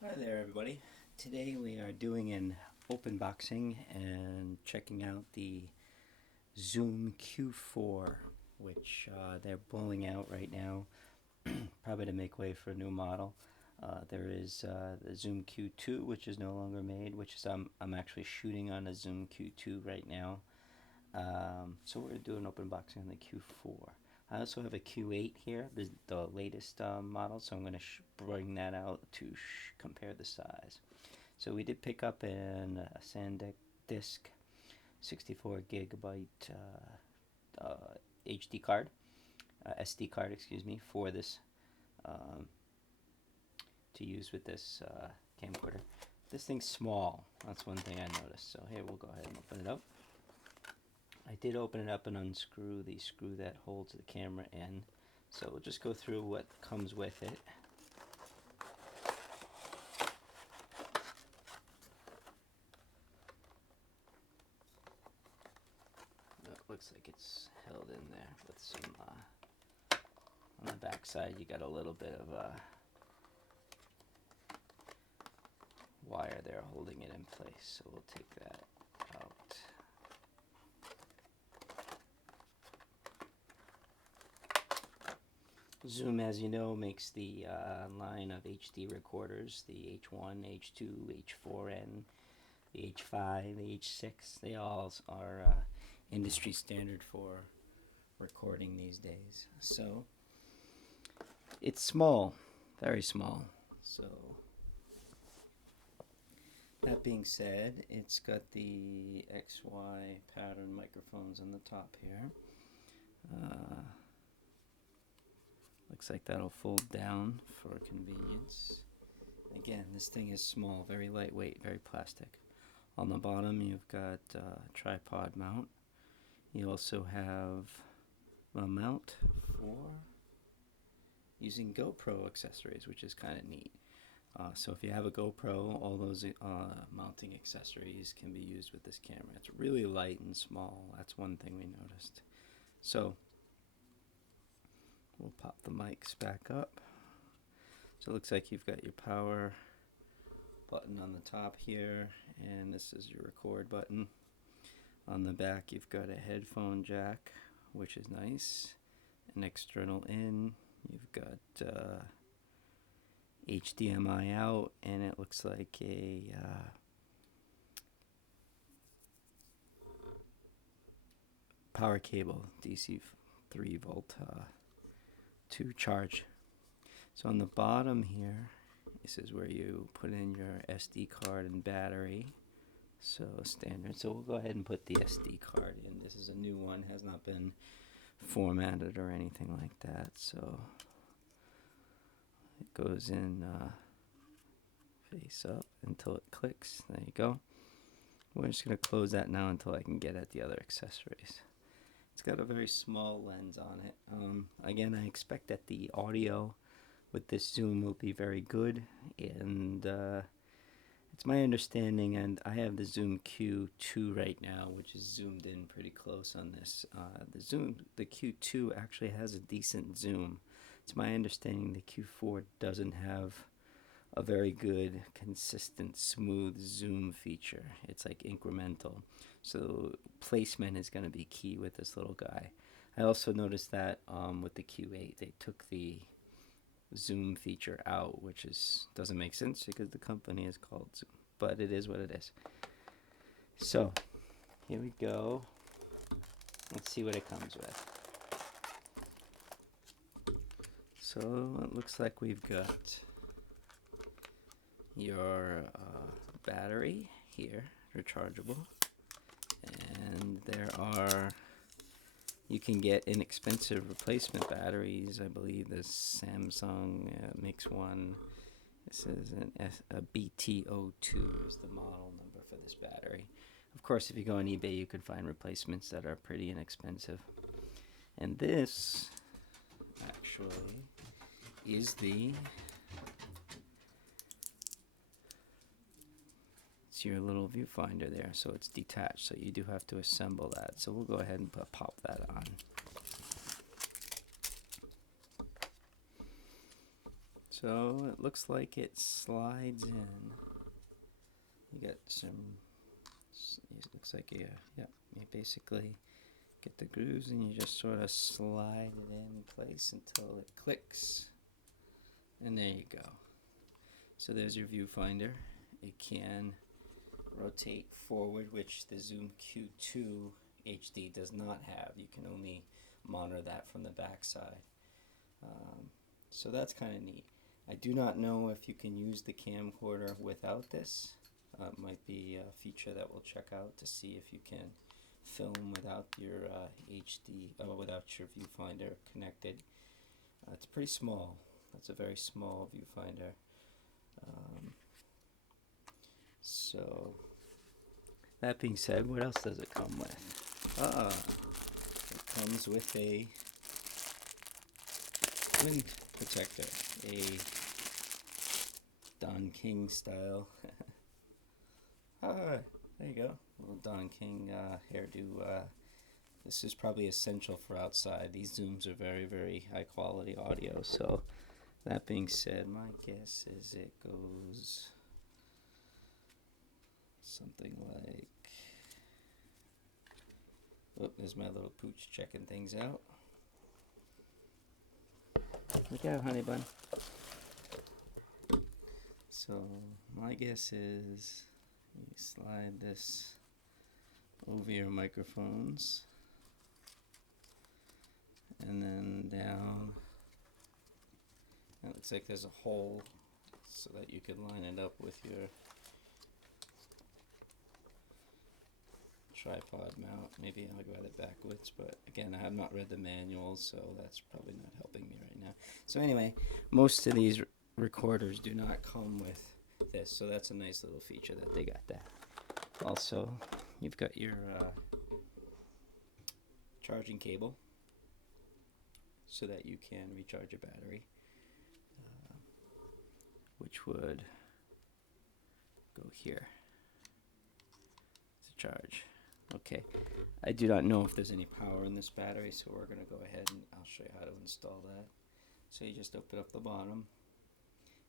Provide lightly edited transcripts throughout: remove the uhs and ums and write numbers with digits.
Hi there everybody. Today we are doing an open boxing and checking out the ZOOM Q4, which they're blowing out right now, probably to make way for a new model. There is the ZOOM Q2, which is no longer made, which is I'm actually shooting on a ZOOM Q2 right now. So we're going to do an open boxing on the Q4. I also have a Q8 here, the latest model, so I'm going to bring that out to compare the size. So we did pick up a Sandisk 64 gigabyte HD card, SD card, excuse me, for this to use with this camcorder. This thing's small. That's one thing I noticed. So here, we'll go ahead and open it up. I did open it up and unscrew the screw that holds the camera in. So we'll just go through what comes with it. It looks like it's held in there with some, on the back side you got a little bit of wire there holding it in place. So we'll take that out. Zoom, as you know, makes the line of HD recorders, the H1, H2, H4n, the H5, the H6. They all are industry standard for recording these days. So it's small, very small. So that being said, it's got the XY pattern microphones on the top here. Looks like that'll fold down for convenience. Again, this thing is small, very lightweight, very plastic. On the bottom you've got tripod mount. You also have a mount for using GoPro accessories, which is kind of neat. So if you have a GoPro, all those mounting accessories can be used with this camera. It's really light and small. That's one thing we noticed. So we'll pop the mics back up. So it looks like you've got your power button on the top here, and this is your record button. On the back you've got a headphone jack, which is nice, an external in, you've got HDMI out, and it looks like a power cable, DC 3 volt to charge. So on the bottom here, this is where you put in your SD card and battery. So standard. So we'll go ahead and put the SD card in. This is a new one, has not been formatted or anything like that. So it goes in face up until it clicks. There you go. We're just going to close that now until I can get at the other accessories. It's got a very small lens on it. Again, I expect that the audio with this zoom will be very good, and it's my understanding, and I have the ZOOM Q2 right now, which is zoomed in pretty close on this. The Q2 actually has a decent zoom. It's my understanding the Q4 doesn't have a very good, consistent, smooth zoom feature. It's like incremental. So placement is going to be key with this little guy. I also noticed that with the Q8, they took the zoom feature out, which doesn't make sense because the company is called Zoom, but it is what it is. So here we go. Let's see what it comes with. So it looks like we've got your battery here, rechargeable, and you can get inexpensive replacement batteries. I believe this Samsung makes one. This is a BT02 is the model number for this battery. Of course, if you go on eBay, you can find replacements that are pretty inexpensive. And this actually is it's your little viewfinder there, so it's detached, so you do have to assemble that. So we'll go ahead and pop that on. So it looks like it slides in. You got some, it looks like you basically get the grooves and you just sort of slide it in place until it clicks. And there you go. So there's your viewfinder. It can rotate forward, which the ZOOM Q4 HD does not have. You can only monitor that from the back side. So that's kind of neat. I do not know if you can use the camcorder without this. It might be a feature that we'll check out to see if you can film without your HD, without your viewfinder connected. It's pretty small. That's a very small viewfinder. So that being said, what else does it come with? It comes with a wind protector, a Don King style. There you go, little Don King hairdo. This is probably essential for outside. These zooms are very, very high quality audio. So that being said, my guess is it goes something like, oh, there's my little pooch checking things out. Look out, honey bun. So my guess is you slide this over your microphones and then down. It looks like there's a hole so that you can line it up with your tripod mount. Maybe I'll grab it backwards, but again, I have not read the manuals, so that's probably not helping me right now. So anyway, most of these recorders do not come with this, so that's a nice little feature that they got that. Also, you've got your charging cable so that you can recharge your battery, which would go here to charge. Okay, I do not know if there's any power in this battery, so we're going to go ahead and I'll show you how to install that. So you just open up the bottom.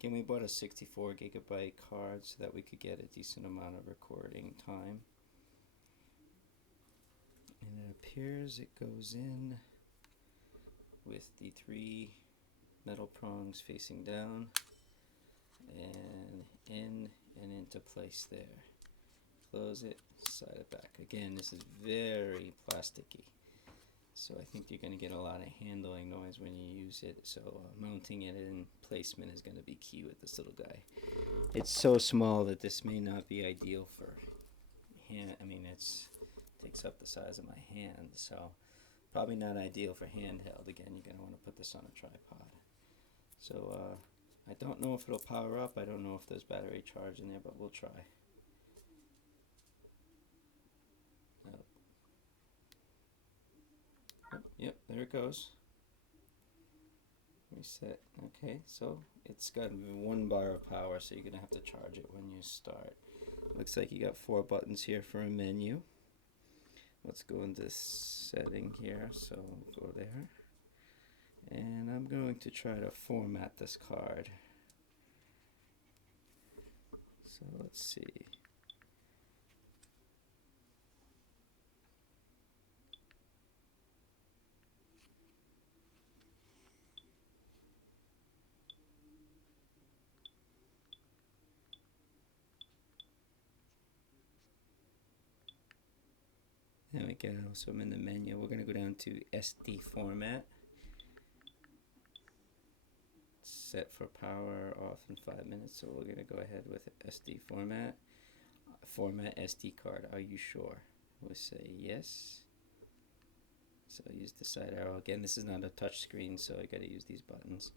Again, we bought a 64 gigabyte card so that we could get a decent amount of recording time. And it appears it goes in with the 3 metal prongs facing down and in and into place there. Close it, slide it back. Again, this is very plasticky, so I think you're going to get a lot of handling noise when you use it. So mounting it in placement is going to be key with this little guy. It's so small that this may not be ideal for hand. I mean, it takes up the size of my hand, so probably not ideal for handheld. Again, you're going to want to put this on a tripod. So I don't know if it'll power up. I don't know if there's battery charge in there, but we'll try. Yep, there it goes. Reset. Okay, so it's got 1 bar of power, so you're gonna have to charge it when you start. Looks like you got 4 buttons here for a menu. Let's go into setting here, so go there. And I'm going to try to format this card. So let's see. There we go, so I'm in the menu. We're going to go down to SD format. Set for power off in 5 minutes, so we're going to go ahead with SD format. Format SD card, are you sure? We'll say yes. So use the side arrow. Again, this is not a touch screen, so I got to use these buttons.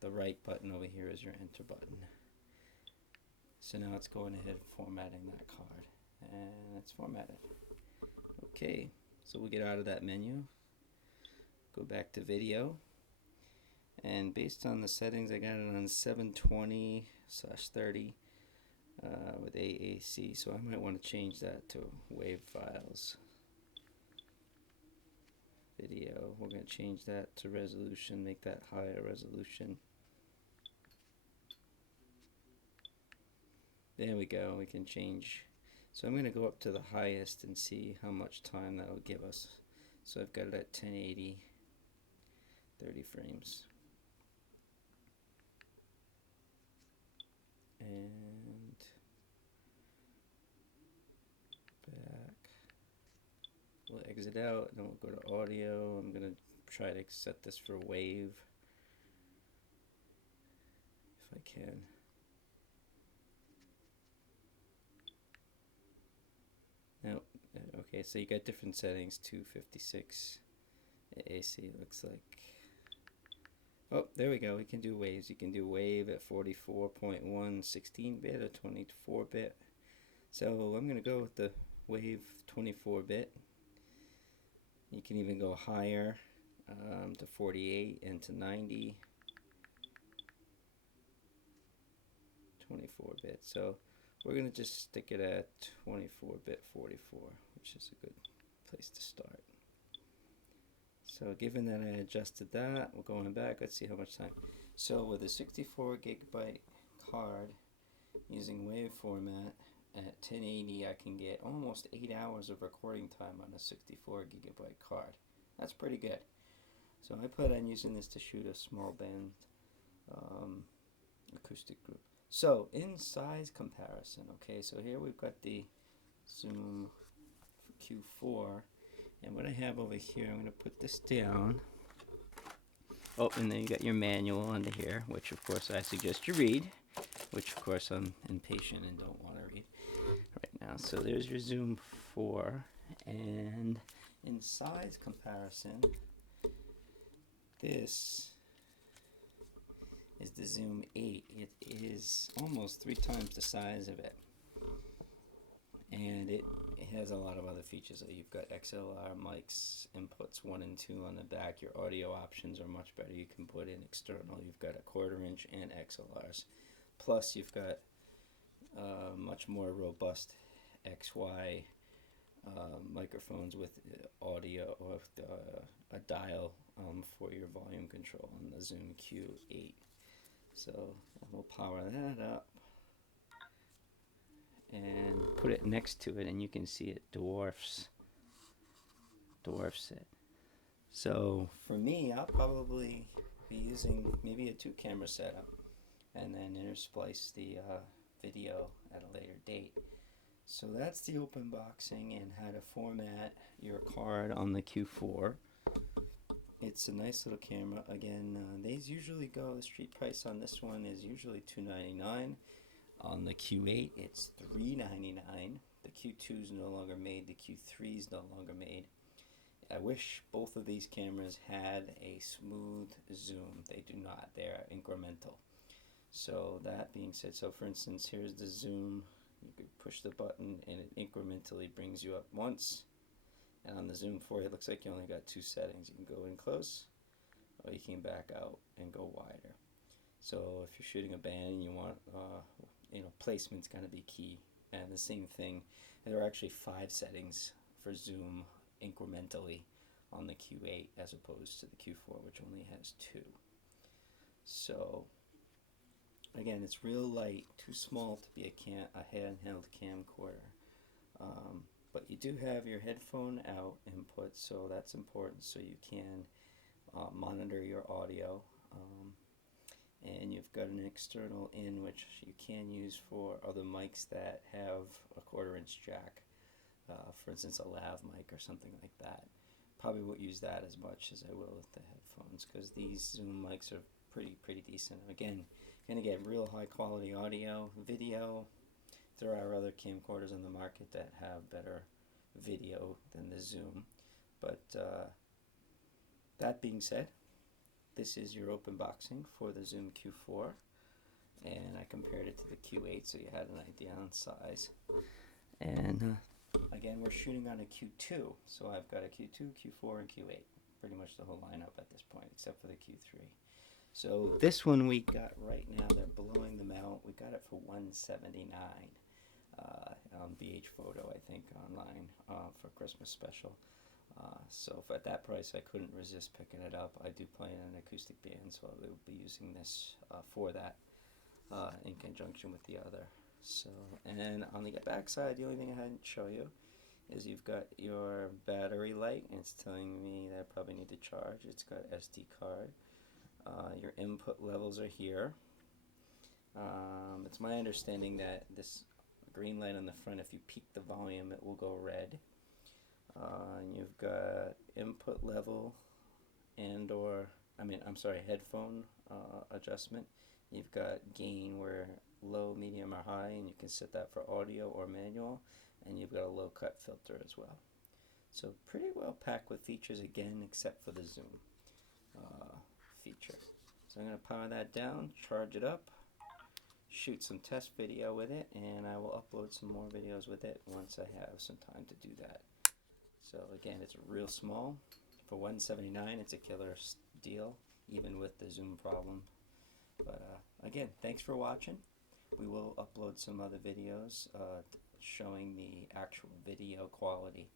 The right button over here is your enter button. So now it's going ahead and formatting that card. And it's formatted. Okay, so we'll get out of that menu, go back to video, and based on the settings, I got it on 720/30 with AAC, so I might want to change that to WAV files. Video, we're going to change that to resolution, make that higher resolution. There we go, we can change. So I'm going to go up to the highest and see how much time that'll give us. So I've got it at 1080, 30 frames. And back. We'll exit out, and then we'll go to audio. I'm going to try to set this for wave if I can. Now, okay, so you got different settings, 256 AC looks like. Oh, there we go, we can do waves. You can do wave at 44.1 16-bit or 24-bit. So I'm going to go with the wave 24-bit. You can even go higher to 48 and to 90. 24-bit. So we're going to just stick it at 24-bit 44, which is a good place to start. So given that I adjusted that, we're going back. Let's see how much time. So with a 64 gigabyte card using wave format at 1080, I can get almost 8 hours of recording time on a 64 gigabyte card. That's pretty good. So I plan on using this to shoot a small band acoustic group. So in size comparison, okay, so here we've got the ZOOM Q4, and what I have over here, I'm going to put this down. Oh, and then you got your manual under here, which of course I suggest you read, which of course I'm impatient and don't want to read right now. So there's your ZOOM 4, and in size comparison, this is the ZOOM 8. It is almost 3 times the size of it, and it has a lot of other features. So you've got XLR mics, inputs 1 and 2 on the back. Your audio options are much better. You can put in external. You've got a 1/4 inch and XLRs. Plus you've got much more robust XY microphones with audio, or a dial for your volume control on the ZOOM Q8. So we'll power that up and put it next to it, and you can see it dwarfs it. So for me, I'll probably be using maybe a 2-camera setup and then intersplice the video at a later date. So that's the open boxing and how to format your card on the Q4. It's a nice little camera. Again, these usually go, the street price on this one is usually $299. On the Q8, it's $399. The Q2 is no longer made. The Q3 is no longer made. I wish both of these cameras had a smooth zoom. They do not. They're incremental. So that being said, so for instance, here's the zoom. You could push the button and it incrementally brings you up once. And on the ZOOM 4, it looks like you only got 2 settings. You can go in close, or you can back out and go wider. So if you're shooting a band and you want, placement's going to be key. And the same thing, there are actually 5 settings for zoom incrementally on the Q8 as opposed to the Q4, which only has 2. So again, it's real light, too small to be a handheld camcorder. But you do have your headphone out input, so that's important, so you can monitor your audio. And you've got an external in, which you can use for other mics that have a 1/4 inch jack. For instance, a lav mic or something like that. Probably won't use that as much as I will with the headphones, because these Zoom mics are pretty decent. Again, you're going to get real high quality audio, video. There are other camcorders on the market that have better video than the Zoom, but that being said, this is your open boxing for the ZOOM Q4, and I compared it to the Q8 so you had an idea on size. And again, we're shooting on a Q2, so I've got a Q2, Q4, and Q8, pretty much the whole lineup at this point, except for the Q3. So this one we got right now, they're blowing them out. We got it for $179 on BH Photo, I think, online for Christmas special. So if at that price I couldn't resist picking it up. I do play in an acoustic band, so I will be using this for that in conjunction with the other So, and on the back side, the only thing I hadn't show you is you've got your battery light, and it's telling me that I probably need to charge. It's got SD card. Your input levels are here. It's my understanding that this green light on the front, if you peak the volume, it will go red. And you've got input level and headphone adjustment. You've got gain where low, medium, or high, and you can set that for audio or manual. And you've got a low cut filter as well. So pretty well packed with features again, except for the zoom feature. So I'm going to power that down, charge it up, shoot some test video with it, and I will upload some more videos with it once I have some time to do that. So again, it's real small. For $179, it's a killer deal, even with the zoom problem. But again, thanks for watching. We will upload some other videos showing the actual video quality.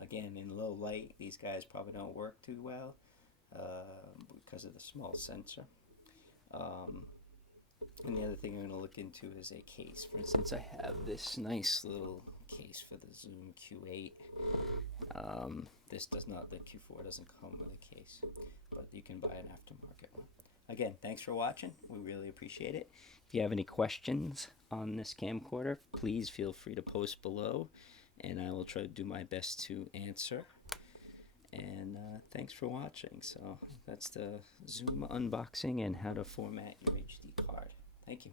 Again, in low light, these guys probably don't work too well because of the small sensor. And the other thing I'm going to look into is a case. For instance, I have this nice little case for the ZOOM Q8. This does not, the Q4 doesn't come with a case, but you can buy an aftermarket one. Again, thanks for watching. We really appreciate it. If you have any questions on this camcorder, please feel free to post below, and I will try to do my best to answer. And thanks for watching. So that's the Zoom unboxing and how to format your HD card. Thank you.